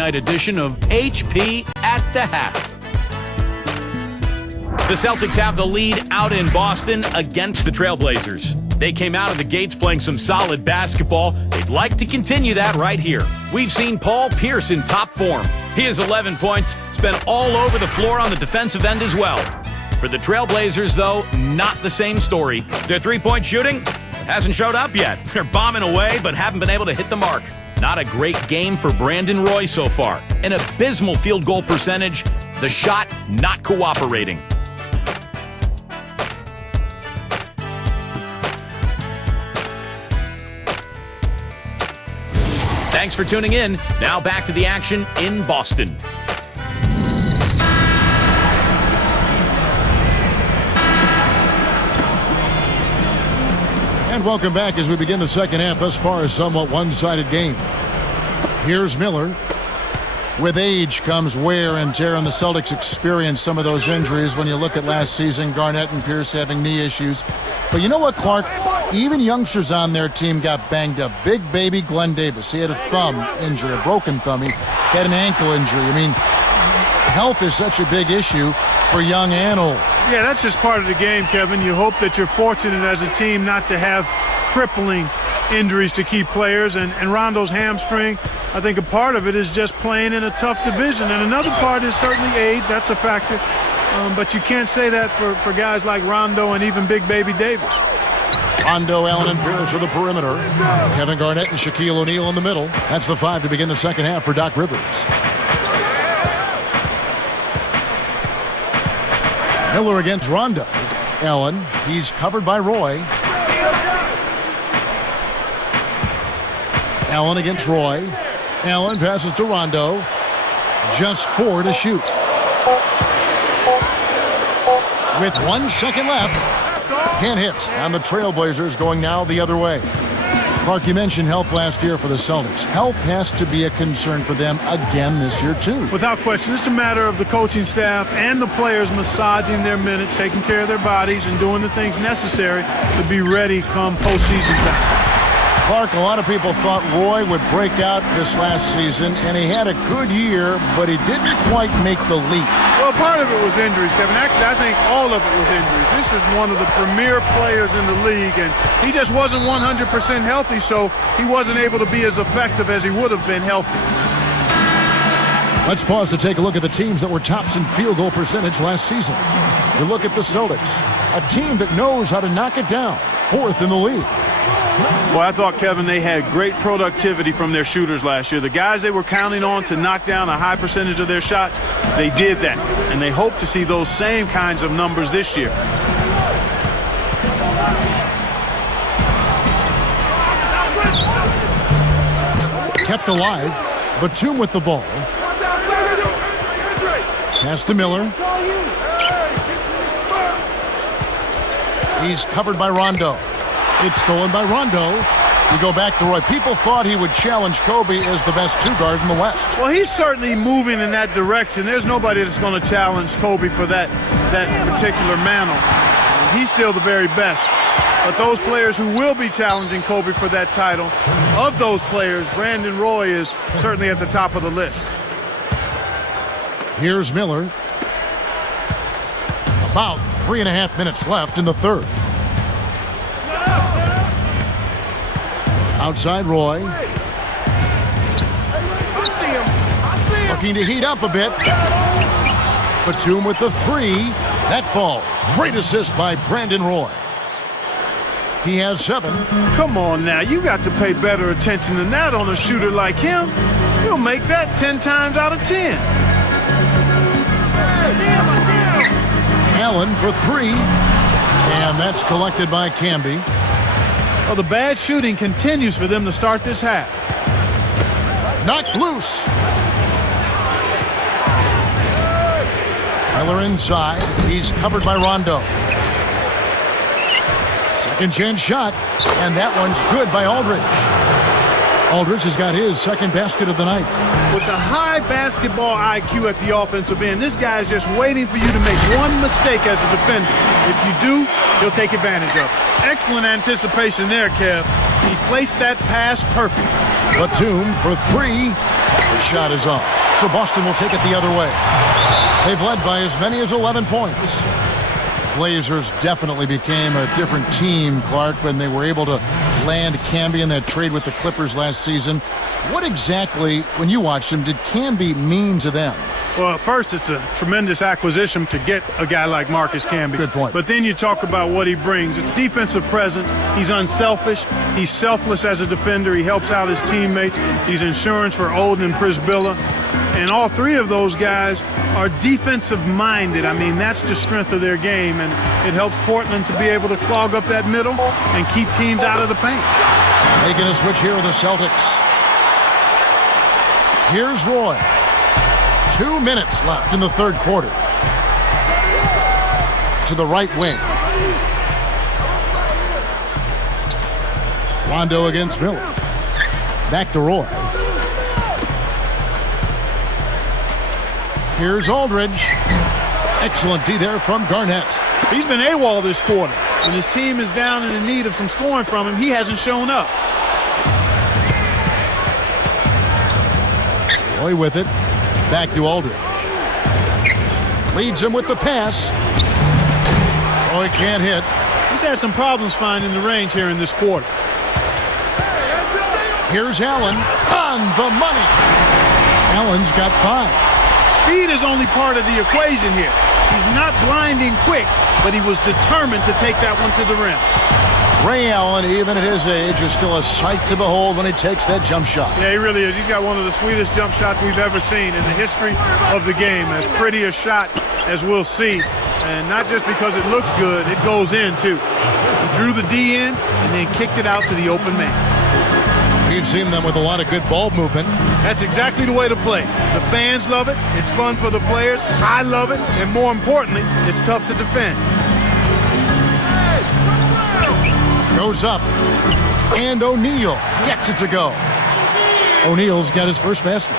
night edition of HP at the Half. The Celtics have the lead out in Boston against the Trailblazers. They came out of the gates playing some solid basketball. They'd like to continue that right here. We've seen Paul Pierce in top form. He has 11 points, has been all over the floor on the defensive end as well. For the Trailblazers, though, not the same story. Their three-point shooting hasn't showed up yet. They're bombing away, but haven't been able to hit the mark. Not a great game for Brandon Roy so far. An abysmal field goal percentage. The shot not cooperating. Thanks for tuning in. Now back to the action in Boston. And welcome back as we begin the second half. Thus far, a somewhat one-sided game. Here's Miller. With age comes wear and tear, and the Celtics experienced some of those injuries when you look at last season, Garnett and Pierce having knee issues. But you know what, Clark? Even youngsters on their team got banged up. Big baby Glenn Davis, he had a thumb injury, a broken thumb. He had an ankle injury. I mean, health is such a big issue for young and old. Yeah, that's just part of the game, Kevin. You hope that you're fortunate as a team not to have crippling injuries to key players. And Rondo's hamstring, I think a part of it is just playing in a tough division. And another part is certainly age. That's a factor. But you can't say that for guys like Rondo and even Big Baby Davis. Rondo, Allen, and Pierce for the perimeter. Kevin Garnett and Shaquille O'Neal in the middle. That's the five to begin the second half for Doc Rivers. Miller against Rondo. Allen, he's covered by Roy. Allen against Roy. Allen passes to Rondo. Just 4 to shoot. With 1 second left. Can't hit. And the Trailblazers going now the other way. Clark, you mentioned health last year for the Celtics. Health has to be a concern for them again this year, too. Without question. It's a matter of the coaching staff and the players massaging their minutes, taking care of their bodies, and doing the things necessary to be ready come postseason time. Clark, a lot of people thought Roy would break out this last season, and he had a good year, but he didn't quite make the leap. Well, part of it was injuries, Kevin. Actually, I think all of it was injuries. This is one of the premier players in the league, and he just wasn't 100% healthy, so he wasn't able to be as effective as he would have been healthy. Let's pause to take a look at the teams that were tops in field goal percentage last season. You look at the Celtics, a team that knows how to knock it down, 4th in the league. Well, I thought, Kevin, they had great productivity from their shooters last year. The guys they were counting on to knock down a high percentage of their shots, they did that. And they hope to see those same kinds of numbers this year. Kept alive. Batum with the ball. Pass to Miller. He's covered by Rondo. It's stolen by Rondo. You go back to Roy. People thought he would challenge Kobe as the best 2-guard in the West. Well, he's certainly moving in that direction. There's nobody that's going to challenge Kobe for that particular mantle. He's still the very best. But those players who will be challenging Kobe for that title, of those players, Brandon Roy is certainly at the top of the list. Here's Miller. About 3.5 minutes left in the third. Outside Roy. Looking to heat up a bit. Batum with the 3. That falls. Great assist by Brandon Roy. He has 7. Come on now. You got to pay better attention than that on a shooter like him. He'll make that 10 times out of 10. Allen for 3. And that's collected by Camby. Well, the bad shooting continues for them to start this half. Knocked loose. Miller inside. He's covered by Rondo. Second chance shot. And that one's good by Aldridge. Aldridge has got his second basket of the night. With the high basketball IQ at the offensive end, this guy's just waiting for you to make one mistake as a defender. If you do, he'll take advantage of it. Excellent anticipation there, Kev. He placed that pass perfect. Batum for 3. The shot is off. So Boston will take it the other way. They've led by as many as 11 points. Blazers definitely became a different team, Clark, when they were able to land Camby in that trade with the Clippers last season. What exactly, when you watched him, did Camby mean to them? Well, first, it's a tremendous acquisition to get a guy like Marcus Camby. Good point. But then you talk about what he brings. It's defensive presence. He's unselfish. He's selfless as a defender. He helps out his teammates. He's insurance for Oden and Prisbilla. And all three of those guys are defensive-minded. I mean, that's the strength of their game, and it helps Portland to be able to clog up that middle and keep teams out of the paint. Making a switch here with the Celtics. Here's Roy. 2 minutes left in the third quarter. To the right wing. Rondo against Miller. Back to Roy. Here's Aldridge. Excellent D there from Garnett. He's been AWOL this quarter. When his team is down and in need of some scoring from him, he hasn't shown up. Roy with it. Back to Aldridge. Leads him with the pass. Roy can't hit. He's had some problems finding the range here in this quarter. Here's Allen on the money. Allen's got 5. Speed is only part of the equation here. He's not blinding quick, but he was determined to take that one to the rim. Ray Allen, even at his age, is still a sight to behold when he takes that jump shot. Yeah, he really is. He's got one of the sweetest jump shots we've ever seen in the history of the game. As pretty a shot as we'll see. And not just because it looks good, it goes in, too. He drew the D in and then kicked it out to the open man. We've seen them with a lot of good ball movement. That's exactly the way to play. The fans love it. It's fun for the players. I love it. And more importantly, it's tough to defend. Goes up. And O'Neal gets it to go. O'Neal's got his first basket.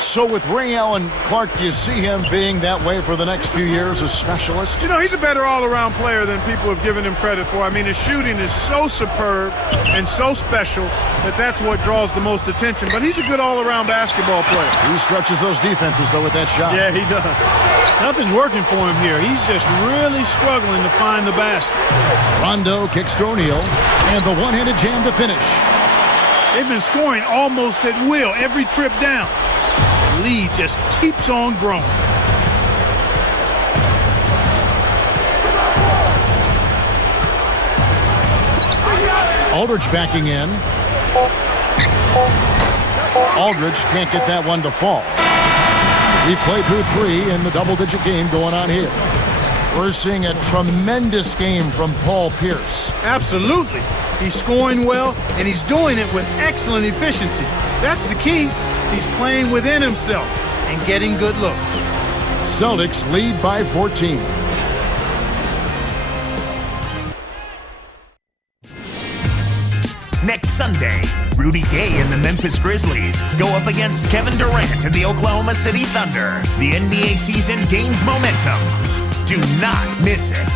So with Ray Allen, Clark, do you see him being that way for the next few years, a specialist? You know, he's a better all-around player than people have given him credit for. I mean, his shooting is so superb and so special that that's what draws the most attention. But he's a good all-around basketball player. He stretches those defenses, though, with that shot. Yeah, he does. Nothing's working for him here. He's just really struggling to find the basket. Rondo kicks to O'Neal, and the one-handed jam to finish. They've been scoring almost at will every trip down. The lead just keeps on growing. Aldridge backing in. Aldridge can't get that one to fall. We play through 3 in the double-digit game going on here. We're seeing a tremendous game from Paul Pierce. Absolutely. He's scoring well, and he's doing it with excellent efficiency. That's the key. He's playing within himself and getting good looks. Celtics lead by 14. Next Sunday, Rudy Gay and the Memphis Grizzlies go up against Kevin Durant and the Oklahoma City Thunder. The NBA season gains momentum. Do not miss it.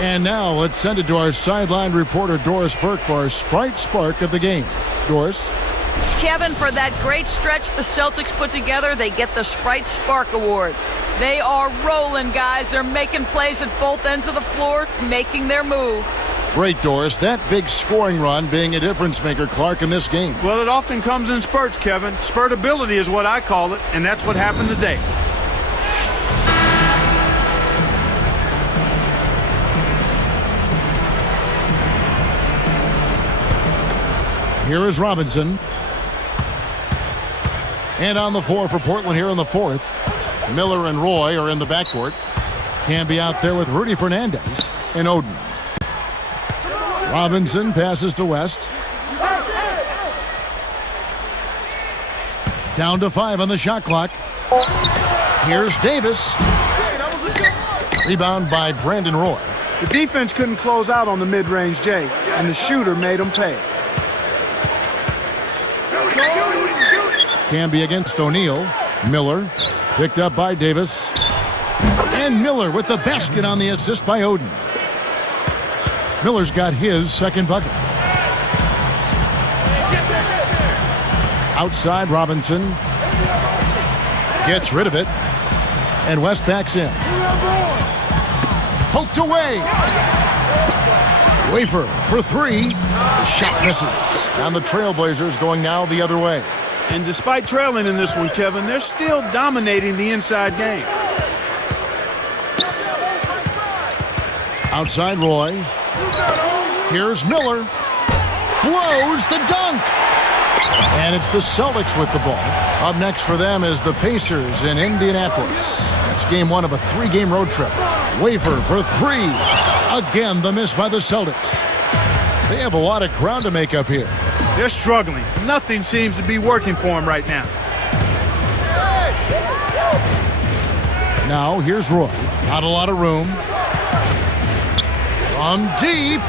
And now let's send it to our sideline reporter Doris Burke for our Sprite Spark of the game. Doris? Kevin, for that great stretch the Celtics put together, they get the Sprite Spark Award. They are rolling, guys. They're making plays at both ends of the floor, making their move. Great, Doris. That big scoring run being a difference maker, Clark, in this game. Well, it often comes in spurts, Kevin. Spurtability is what I call it, and that's what happened today. Here is Robinson. And on the floor for Portland here in the fourth. Miller and Roy are in the backcourt. Camby out there with Rudy Fernandez and Oden. Robinson passes to West. Down to 5 on the shot clock. Here's Davis. Rebound by Brandon Roy. The defense couldn't close out on the mid-range Jay, and the shooter made them pay. Camby against O'Neal. Miller picked up by Davis. And Miller with the basket on the assist by Oden. Miller's got his second bucket. Outside, Robinson gets rid of it, and West backs in. Poked away. Wafer for three. The shot misses. And the Trailblazers going now the other way. And despite trailing in this one, Kevin, they're still dominating the inside game. Outside, Roy. Here's Miller. Blows the dunk. And it's the Celtics with the ball. Up next for them is the Pacers in Indianapolis. That's game one of a three-game road trip. Wafer for three. Again, the miss by the Celtics. They have a lot of ground to make up here. They're struggling. Nothing seems to be working for them right now. Now, here's Roy. Not a lot of room. From deep.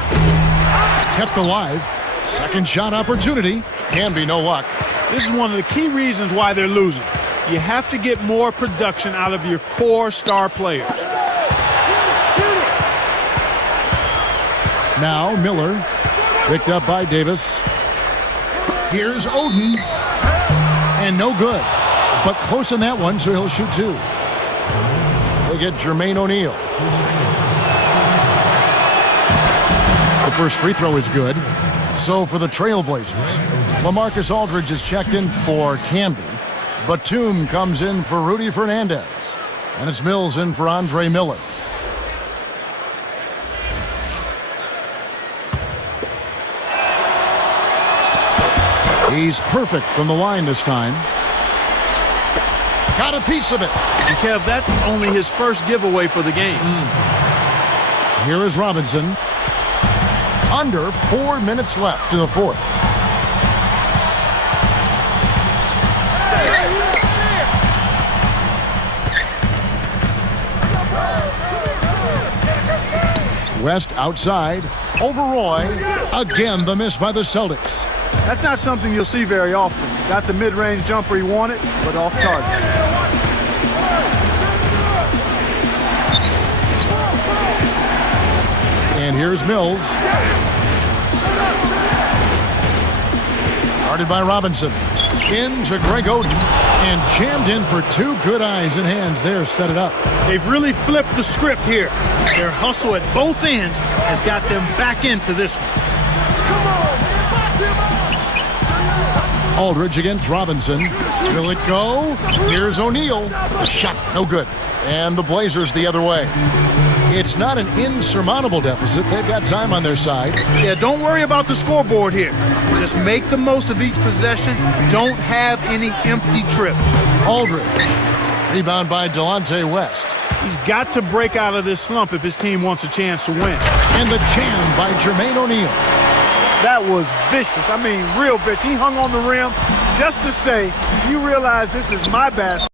Kept alive. Second shot opportunity. Can be no luck. This is one of the key reasons why they're losing. You have to get more production out of your core star players. Now Miller, picked up by Davis. Here's Oden, and no good. But close in that one, so he'll shoot two. They get Jermaine O'Neal. The first free throw is good. So for the Trailblazers, LaMarcus Aldridge is checked in for Camby. Batum comes in for Rudy Fernandez. And it's Mills in for Andre Miller. He's perfect from the line this time. Got a piece of it. And Kev, that's only his first giveaway for the game. Here is Robinson. Under 4 minutes left in the fourth. West outside. Over Roy. Again, the miss by the Celtics. That's not something you'll see very often. Got the mid-range jumper he wanted, but off target. And here's Mills. Guarded by Robinson. Into Greg Oden. And jammed in for two. Good eyes and hands there. Set it up. They've really flipped the script here. Their hustle at both ends has got them back into this one. Aldridge against Robinson. Will it go? Here's O'Neal. The shot, no good. And the Blazers the other way. It's not an insurmountable deficit. They've got time on their side. Yeah, don't worry about the scoreboard here. Just make the most of each possession. Don't have any empty trips. Aldridge. Rebound by Delonte West. He's got to break out of this slump if his team wants a chance to win. And the jam by Jermaine O'Neal. That was vicious. I mean, real vicious. He hung on the rim just to say, you realize this is my basket.